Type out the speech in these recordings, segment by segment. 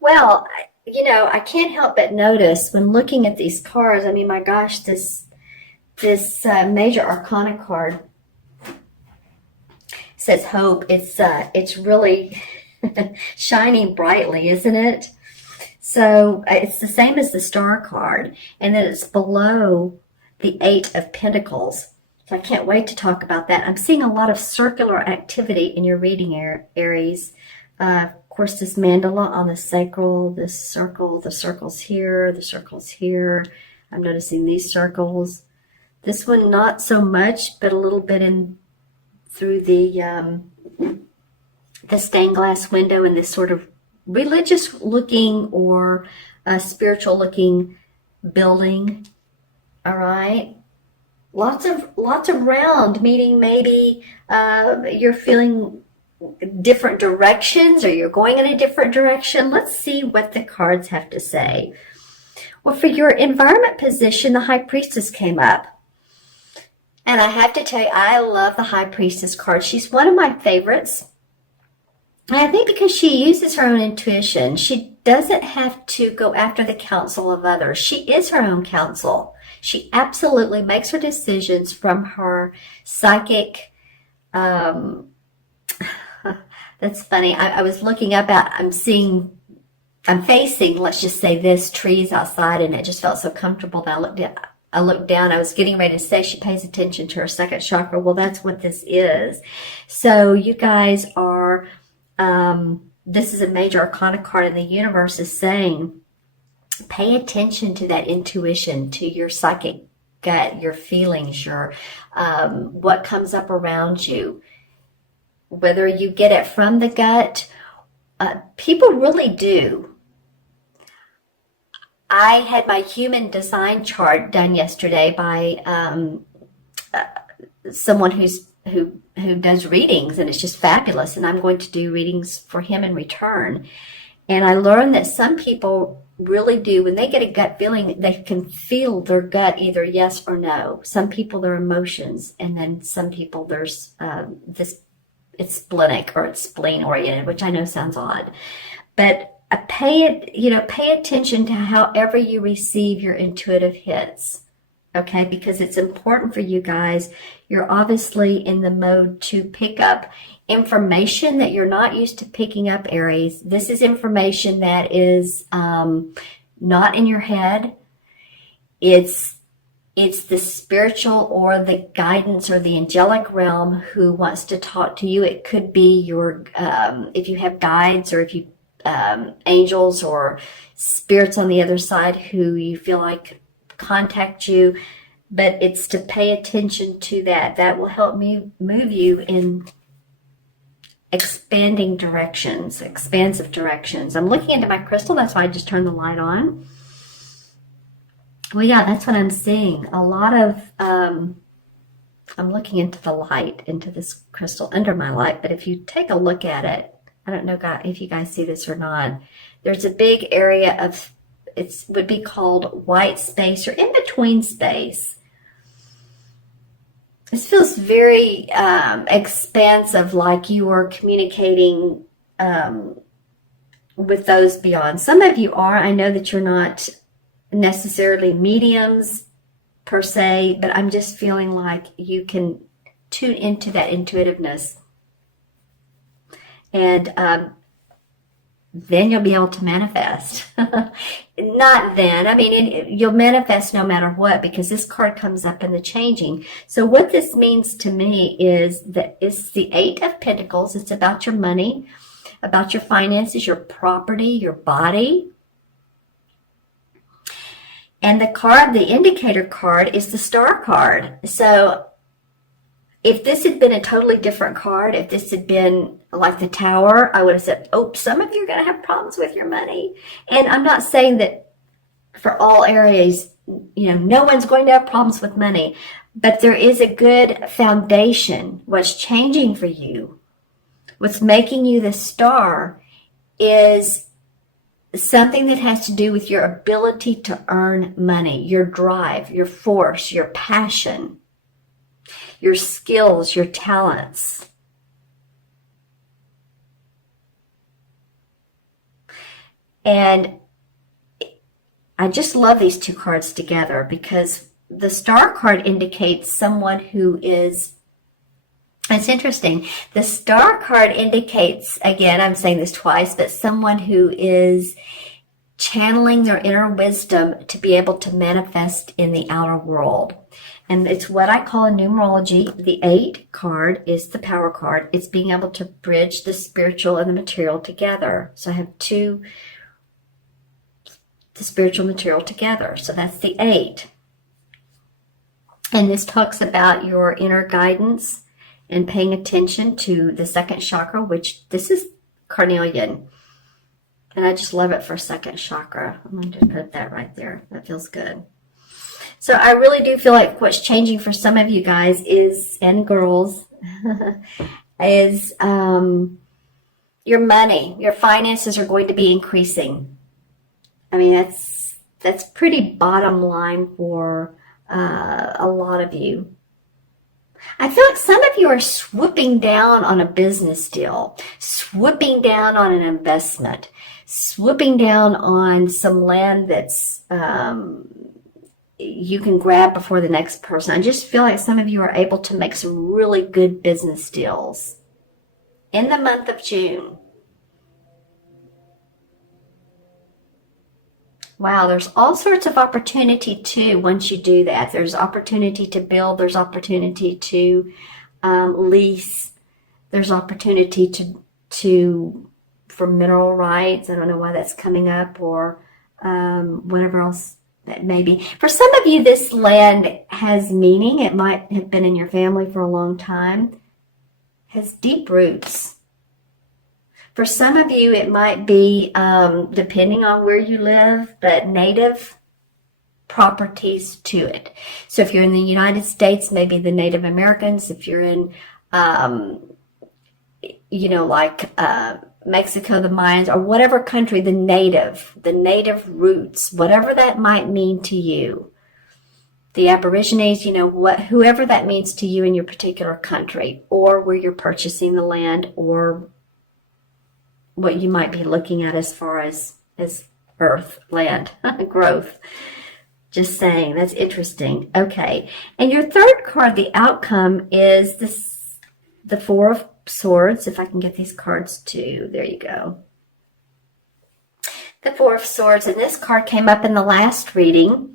Well, I can't help but notice when looking at these cards. I mean, my gosh, this major arcana card says hope. It's really shining brightly, isn't it? So it's the same as the star card, and then it's below the Eight of Pentacles. So I can't wait to talk about that. I'm seeing a lot of circular activity in your reading, Aries. Of course, this mandala on the sacral, this circle, the circles here, the circles here. I'm noticing these circles. This one, not so much, but a little bit in through the stained glass window and this sort of religious looking or spiritual looking building. All right. Lots of round, meaning maybe you're feeling different directions or you're going in a different direction. Let's see what the cards have to say. Well, for your environment position, the High Priestess came up. And I have to tell you, I love the High Priestess card. She's one of my favorites. And I think because she uses her own intuition, she doesn't have to go after the counsel of others. She is her own counsel. She absolutely makes her decisions from her psychic. That's funny. I was looking up at, I'm facing, let's just say this, trees outside, and it just felt so comfortable that I looked down. I was getting ready to say she pays attention to her second chakra. Well, that's what this is. So you guys are, this is a major arcana card, and the universe is saying, pay attention to that intuition, to your psychic gut, your feelings, your what comes up around you. Whether you get it from the gut, people really do. I had my human design chart done yesterday by someone who does readings, and it's just fabulous. And I'm going to do readings for him in return. And I learned that some people really do, when they get a gut feeling, they can feel their gut either yes or no. Some people, their emotions, and then some people there's this, it's splenic or it's spleen oriented, which I know sounds odd, but pay attention to however you receive your intuitive hits. Okay, because it's important for you guys. You're obviously in the mode to pick up information that you're not used to picking up, Aries. This is information that is not in your head. It's the spiritual or the guidance or the angelic realm who wants to talk to you. It could be your, if you have guides, or if you angels or spirits on the other side who you feel like contact you, but it's to pay attention to that. That will help me move you in expansive directions. I'm looking into my crystal. That's why I just turned the light on. Well, yeah, that's what I'm seeing. A lot of, I'm looking into the light, into this crystal under my light, but if you take a look at it, I don't know if you guys see this or not. There's a big area of, it would be called white space or in between space. This feels very expansive, like you are communicating with those beyond. Some of you are. I know that you're not necessarily mediums per se, but I'm just feeling like you can tune into that intuitiveness. And then you'll be able to manifest. Not then. I mean, you'll manifest no matter what, because this card comes up in the changing. So what this means to me is that it's the Eight of Pentacles. It's about your money, about your finances, your property, your body. And the card, the indicator card, is the Star card. So if this had been a totally different card, if this had been like the Tower, I would have said, oh, some of you are going to have problems with your money. And I'm not saying that for all areas, no one's going to have problems with money, but there is a good foundation. What's changing for you, what's making you the Star, is something that has to do with your ability to earn money, your drive, your force, your passion, your skills, your talents. And I just love these two cards together because the Star card indicates someone who is, it's interesting. The Star card indicates, again, I'm saying this twice, but someone who is channeling their inner wisdom to be able to manifest in the outer world. And it's what I call in numerology, the 8 card is the power card. It's being able to bridge the spiritual and the material together. So I have the spiritual material together. So that's the 8. And this talks about your inner guidance and paying attention to the second chakra, which this is carnelian. And I just love it for second chakra. I'm going to put that right there. That feels good. So I really do feel like what's changing for some of you guys is, and girls, is your money, your finances are going to be increasing. I mean, that's pretty bottom line for a lot of you. I feel like some of you are swooping down on a business deal, swooping down on an investment, swooping down on some land that's you can grab before the next person. I just feel like some of you are able to make some really good business deals in the month of June. Wow, there's all sorts of opportunity too once you do that. There's opportunity to build, there's opportunity to lease, there's opportunity to for mineral rights. I don't know why that's coming up, or whatever else that may be. For some of you, this land has meaning. It might have been in your family for a long time. Has deep roots. For some of you, it might be, depending on where you live, but native properties to it. So if you're in the United States, maybe the Native Americans. If you're in, Mexico, the Mayans, or whatever country, the native roots, whatever that might mean to you. The Aborigines, whoever that means to you in your particular country, or where you're purchasing the land, or what you might be looking at as far as earth, land, growth. Just saying, that's interesting. Okay, and your third card, the outcome, is the Four of Swords. If I can get these cards too, there you go. The Four of Swords, and this card came up in the last reading.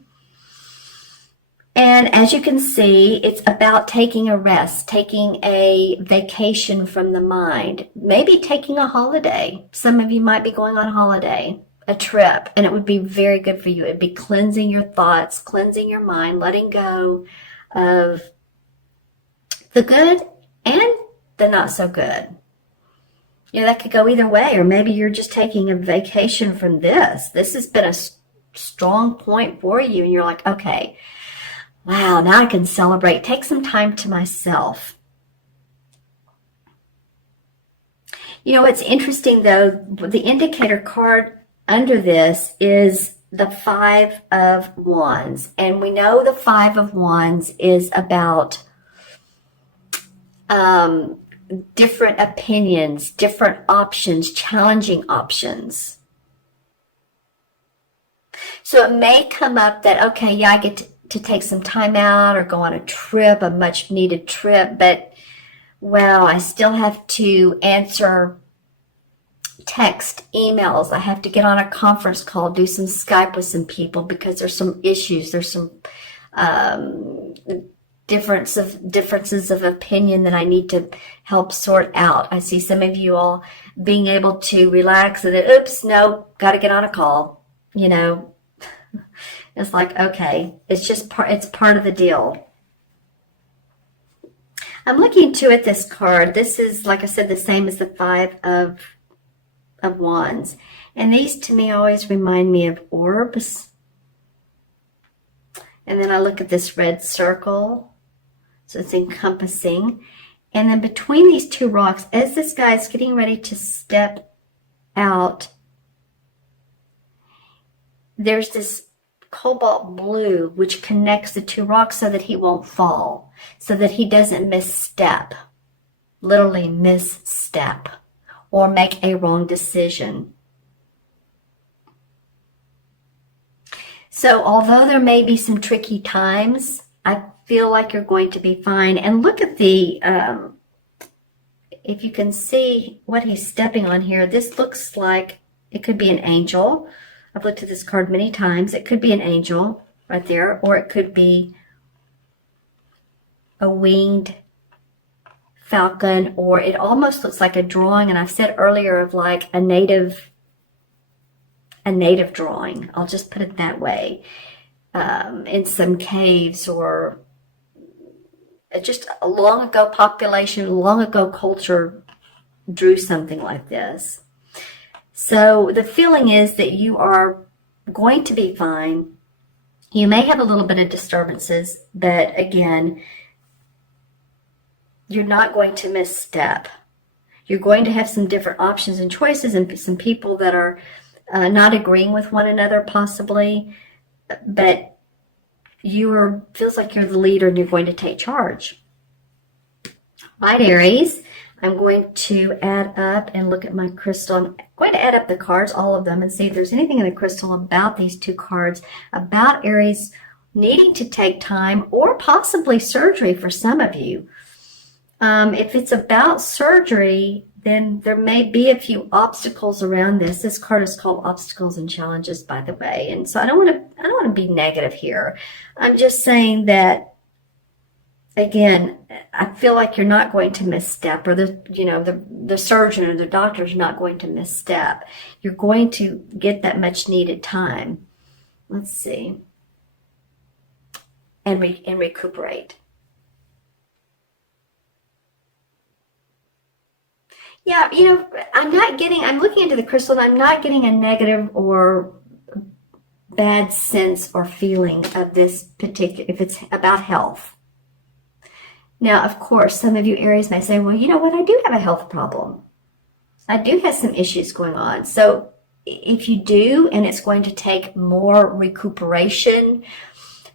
And as you can see, it's about taking a rest, taking a vacation from the mind, maybe taking a holiday. Some of you might be going on holiday, a trip, and it would be very good for you. It'd be cleansing your thoughts, cleansing your mind, letting go of the good and the not so good. That could go either way, or maybe you're just taking a vacation from this. This has been a strong point for you, and you're like, okay, wow, now I can celebrate. Take some time to myself. It's interesting, though, the indicator card under this is the Five of Wands. And we know the Five of Wands is about different opinions, different options, challenging options. So it may come up that, okay, yeah, I get to take some time out or go on a trip, a much needed trip, but well, I still have to answer text, emails. I have to get on a conference call, do some Skype with some people because there's some issues. There's some differences of opinion that I need to help sort out. I see some of you all being able to relax and then, oops, no, got to get on a call. It's like, okay, it's part of the deal. I'm looking too at this card. This is, like I said, the same as the Five of Wands. And these to me always remind me of orbs. And then I look at this red circle. So it's encompassing. And then between these two rocks, as this guy is getting ready to step out, there's this cobalt blue which connects the two rocks so that he won't fall, so that he doesn't misstep, literally misstep, or make a wrong decision. So although there may be some tricky times, I feel like you're going to be fine. And look at the, if you can see what he's stepping on here, this looks like it could be an angel. I've looked at this card many times. It could be an angel right there, or it could be a winged falcon, or it almost looks like a drawing. And I've said earlier of like a native drawing. I'll just put it that way. In some caves, or just a long ago population, long ago culture drew something like this. So the feeling is that you are going to be fine. You may have a little bit of disturbances, but again, you're not going to misstep. You're going to have some different options and choices, and some people that are not agreeing with one another possibly, but feels like you're the leader and you're going to take charge. Right, Aries, I'm going to add up and look at my crystal. I'm going to add up the cards, all of them, and see if there's anything in the crystal about these two cards, about Aries needing to take time or possibly surgery for some of you. If it's about surgery, then there may be a few obstacles around this. This card is called Obstacles and Challenges, by the way. And so I don't want to be negative here. I'm just saying that, again, I feel like you're not going to misstep, or the surgeon or the doctor is not going to misstep. You're going to get that much needed time. Let's see. And recuperate. Yeah, I'm looking into the crystal and I'm not getting a negative or bad sense or feeling of this particular, if it's about health. Now, of course, some of you Aries may say, well, you know what? I do have a health problem. I do have some issues going on. So if you do, and it's going to take more recuperation,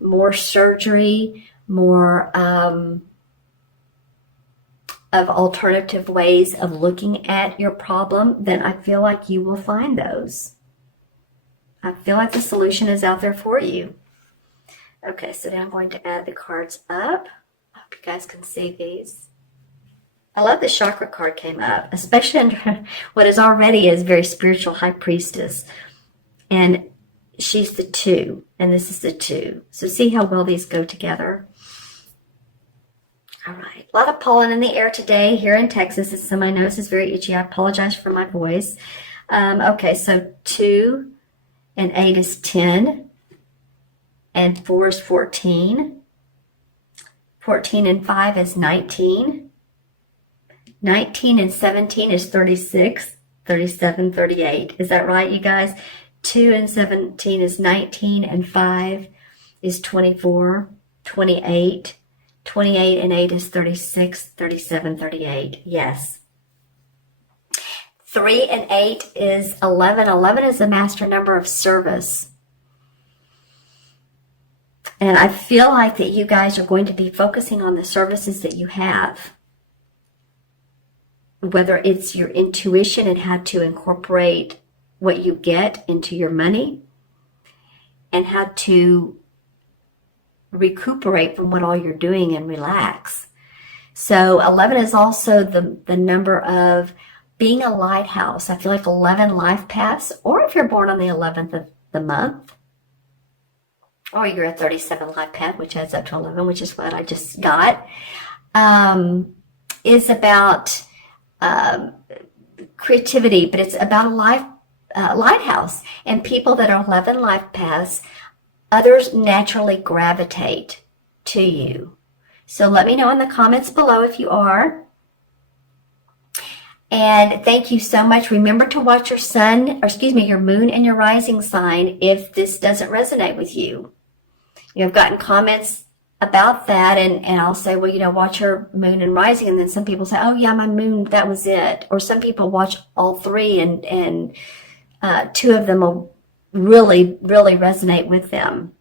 more surgery, more of alternative ways of looking at your problem, then I feel like you will find those. I feel like the solution is out there for you. Okay, so now I'm going to add the cards up. I hope you guys can see these. I love the chakra card came up, especially under what is already a very spiritual high priestess. And she's the 2, and this is the 2. So see how well these go together. All right, a lot of pollen in the air today here in Texas. So my nose is very itchy. I apologize for my voice. Okay, so 2 and 8 is 10, and 4 is 14. 14 and 5 is 19. 19 and 17 is 36, 37, 38. Is that right, you guys? 2 and 17 is 19, and 5 is 24, 28. 28 and 8 is 36, 37, 38. Yes. 3 and 8 is 11. 11 is the master number of service. And I feel like that you guys are going to be focusing on the services that you have. Whether it's your intuition and how to incorporate what you get into your money, and how to recuperate from what all you're doing and relax. So 11 is also the number of being a lighthouse. I feel like 11 life paths, or if you're born on the 11th of the month, or you're a 37 life path, which adds up to 11, which is what I just got, is about creativity, but it's about a lighthouse. And people that are 11 life paths, others naturally gravitate to you. So let me know in the comments below if you are. And thank you so much. Remember to watch your moon and your rising sign if this doesn't resonate with you. I've gotten comments about that, and I'll say, well, watch your moon and rising. And then some people say, oh yeah, my moon, that was it. Or some people watch all 3 and 2 of them will really, really resonate with them.